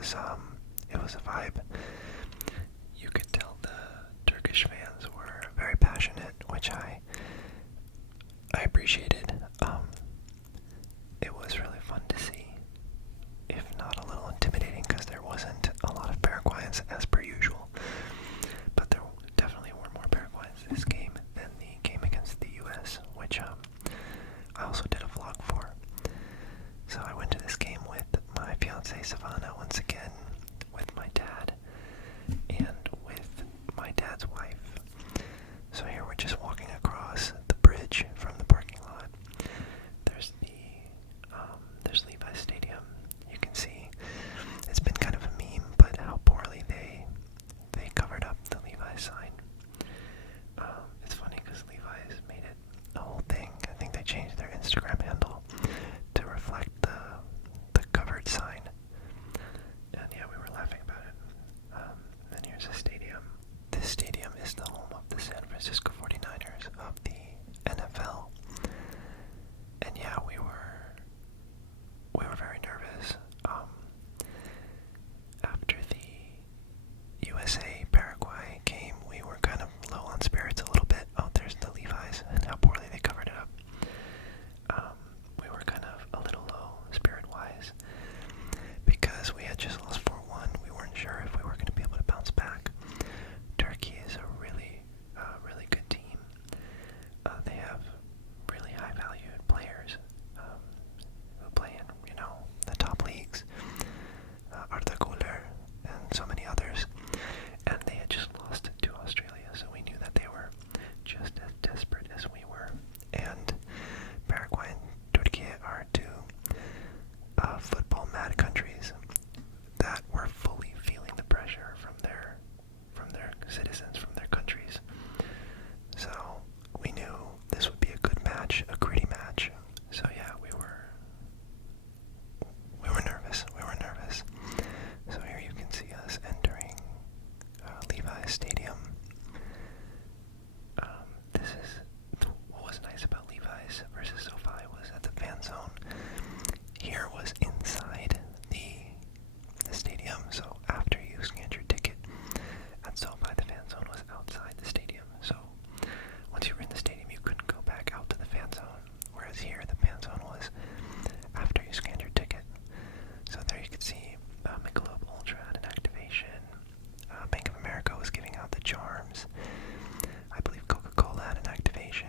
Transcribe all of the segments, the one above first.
it was a vibe. You could tell the Turkish fans were very passionate, which I appreciated. It was really fun to see, if not a little intimidating, because there wasn't a lot of Paraguayans as per usual. But there definitely were more Paraguayans this game than the game against the US, which I also did a vlog for. So I went to this game with my fiancée Savannah once again, with my dad, and with my dad's wife. So here we're just walking across the bridge from the parking lot. There's there's Levi Stadium. You can see it's been kind of a meme, but how poorly they covered up the Levi sign. It's funny because Levi's made it a whole thing. I think they changed their Instagram handle to reflect the covered sign. And yeah, we were laughing about it. Then here's a stadium. This stadium is the home of the San Francisco 49ers of the NFL. And yeah, we were very nervous. After the USA Paraguay game, we were kind of low on spirits a little bit. Oh, there's the Levi's and how poorly they covered it up. We were kind of a little low spirit-wise because we had just lost 4-1. We weren't sure if we were going to be able to bounce back. Turkey is a really good team. They have really high-valued players who play in, the top leagues. Arda Güler and so many others. And they had just lost to Australia, so we knew that they were just as desperate as we were. And Paraguay and Türkiye are two football-mad countries that were fully feeling the pressure from their citizens, from their countries. So we knew this would be a good match, a gritty match. So yeah, we were nervous. So here you can see us entering Levi Stadium. This is what was nice about Levi's versus SoFi was that the fan zone here was inside the stadium. So after you scanned your ticket at SoFi, the fan zone was outside the stadium. So once you were in the stadium, you couldn't go back out to the fan zone. Whereas here, the fan zone was after you scanned your ticket. So there you could see Michelob Ultra had an activation. Bank of America was giving out the charms. I believe Coca-Cola had an activation.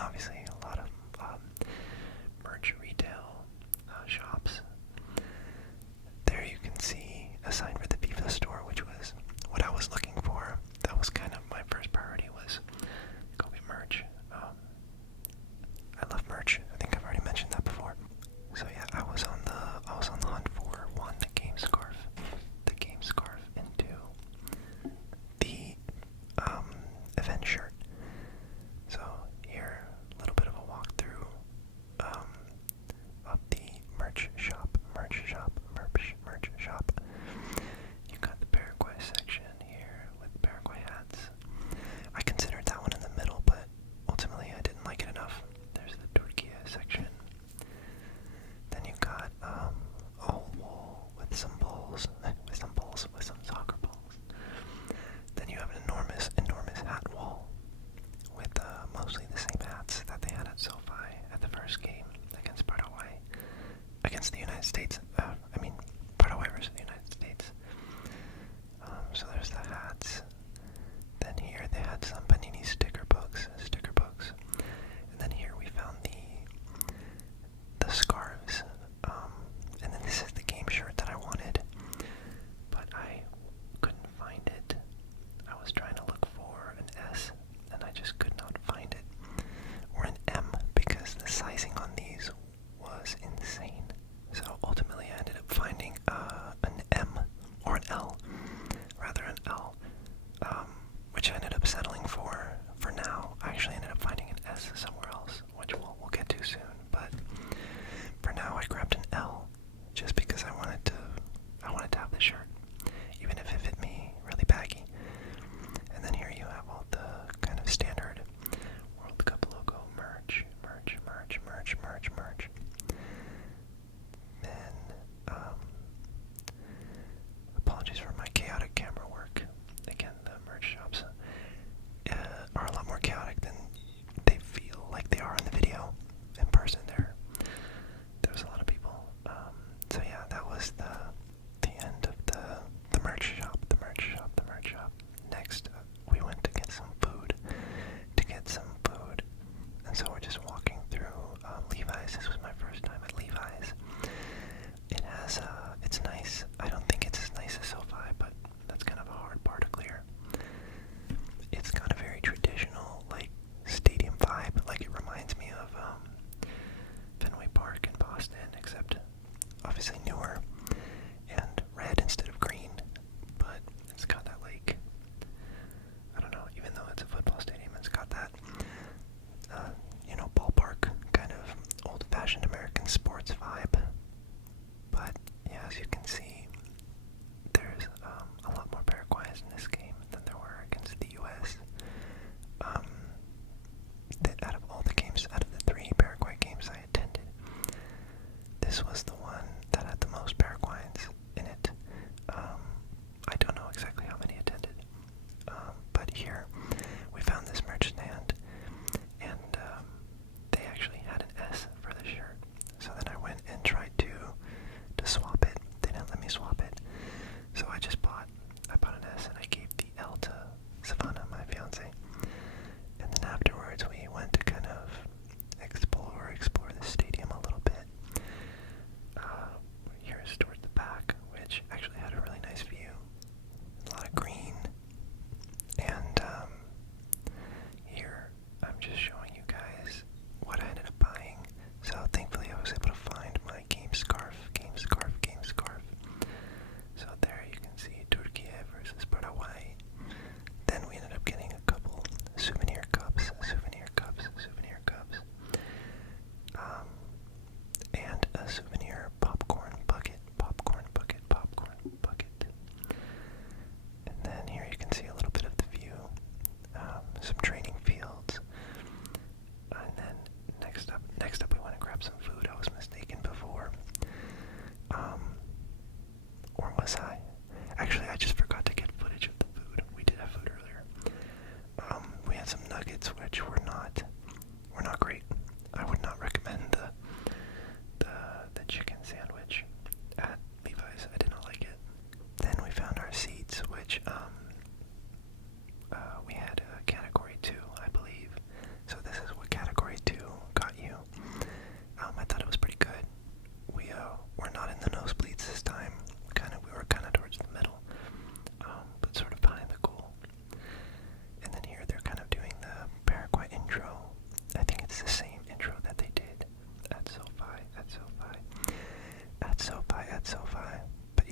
Obviously, a lot of merch retail shops. There you can see a sign for the FIFA store, which was what I was looking for. That was kind of my first priority, was go get merch. I love merch. I think I've already mentioned that before. So yeah, I was on the hunt for the game scarf into the event shirt. So here, a little bit of a walkthrough of the merch shop. You got the Paraguay section here with Paraguay hats. I considered that one in the middle, but ultimately I didn't like it enough. There's the Türkiye section. Then you got a whole wall with some balls, with some soccer balls. Then you have an enormous hat wall with mostly the same hats that they had at SoFi at the first game against Paraguay, against the United States. Paraguay versus the United States. So there's the hats. Then here they had some Panini sticker books. And then here we found the scarves. And then this is the game shirt that I wanted, but I couldn't find it. I was trying to look for an S, and I just could not find it. Or an M, because the sizing on these was insane. So ultimately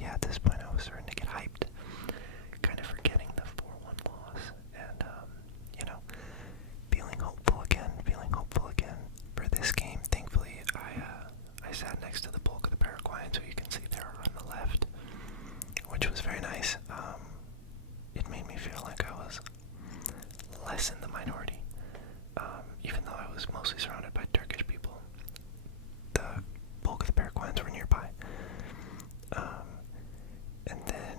yeah, at this point I was starting to get hyped, kind of forgetting the 4-1 loss, and, feeling hopeful again for this game. Thankfully, I sat next to the bulk of the Paraguayans, who you can see there on the left, which was very nice. It made me feel like I was less in the minority, even though I was mostly surrounded by Turkish people. The bulk of the Paraguayans were nearby. And then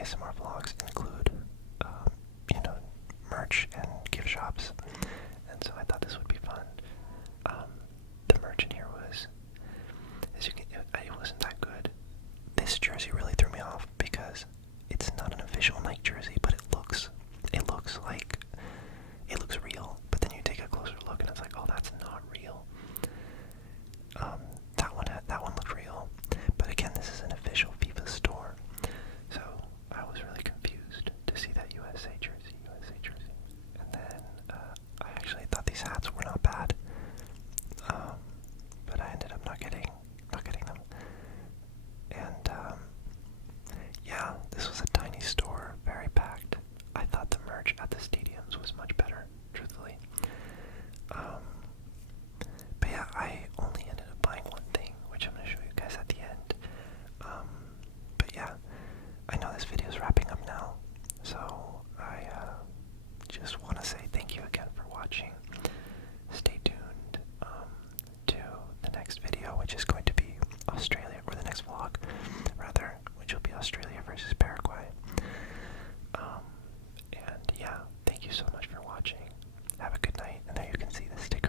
ASMR vlogs include, you know, merch and gift shops, and so I thought this would be fun. The merch in here was, as you can, it wasn't that good. This jersey really threw me off because it's not an official Nike jersey, but it looks real. But then you take a closer look and it's like, oh, that's not real. That one looked real, but again, this is an official FIFA store, so I was really confused to see that USA jersey, and then I actually thought these hats were not bad, but I ended up not getting them, and yeah, this was a tiny store, very packed. I thought the merch at the stadiums was much better, truthfully. But yeah, I only ended up buying one thing, which I'm going to show you guys at the end. But yeah, I know this video is wrapping up now, so I just want to say thank you again for watching. Stay tuned to the next video, which is going to be Australia, or the next vlog, rather, which will be Australia versus Paraguay. And yeah, thank you so much for watching. Have a good night, and there you can see the sticker.